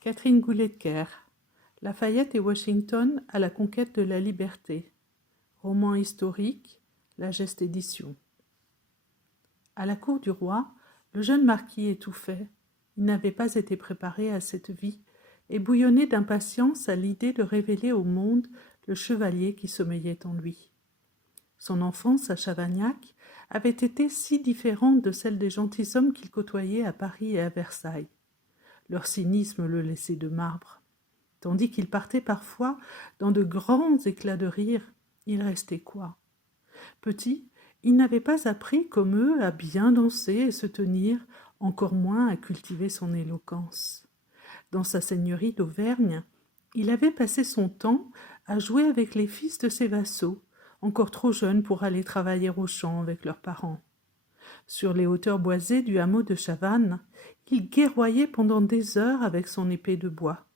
Catherine Goulet-Kerr, Lafayette et Washington à la conquête de la liberté. Roman historique, La Geste édition. À la cour du roi, le jeune marquis étouffait. Il n'avait pas été préparé à cette vie et bouillonnait d'impatience à l'idée de révéler au monde le chevalier qui sommeillait en lui. Son enfance à Chavagnac avait été si différente de celle des gentilshommes qu'il côtoyait à Paris et à Versailles. Leur cynisme le laissait de marbre. Tandis qu'il partait parfois dans de grands éclats de rire, il restait quoi? Petit, il n'avait pas appris comme eux à bien danser et se tenir, encore moins à cultiver son éloquence. Dans sa seigneurie d'Auvergne, il avait passé son temps à jouer avec les fils de ses vassaux, encore trop jeunes pour aller travailler aux champs avec leurs parents. Sur les hauteurs boisées du hameau de Chavannes, il guerroyait pendant des heures avec son épée de bois.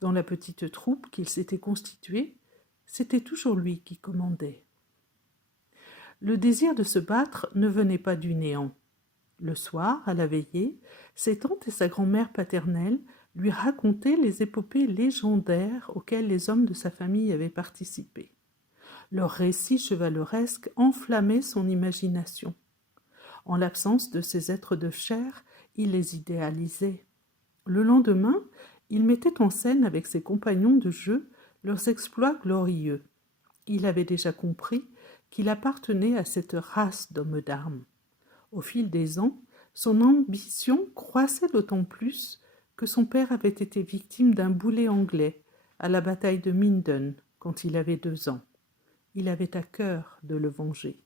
Dans la petite troupe qu'il s'était constituée, c'était toujours lui qui commandait. Le désir de se battre ne venait pas du néant. Le soir, à la veillée, ses tantes et sa grand-mère paternelle lui racontaient les épopées légendaires auxquelles les hommes de sa famille avaient participé. Leurs récits chevaleresques enflammaient son imagination. En l'absence de ces êtres de chair, il les idéalisait. Le lendemain, il mettait en scène avec ses compagnons de jeu leurs exploits glorieux. Il avait déjà compris qu'il appartenait à cette race d'hommes d'armes. Au fil des ans, son ambition croissait d'autant plus que son père avait été victime d'un boulet anglais à la bataille de Minden quand il avait 2 ans. Il avait à cœur de le venger.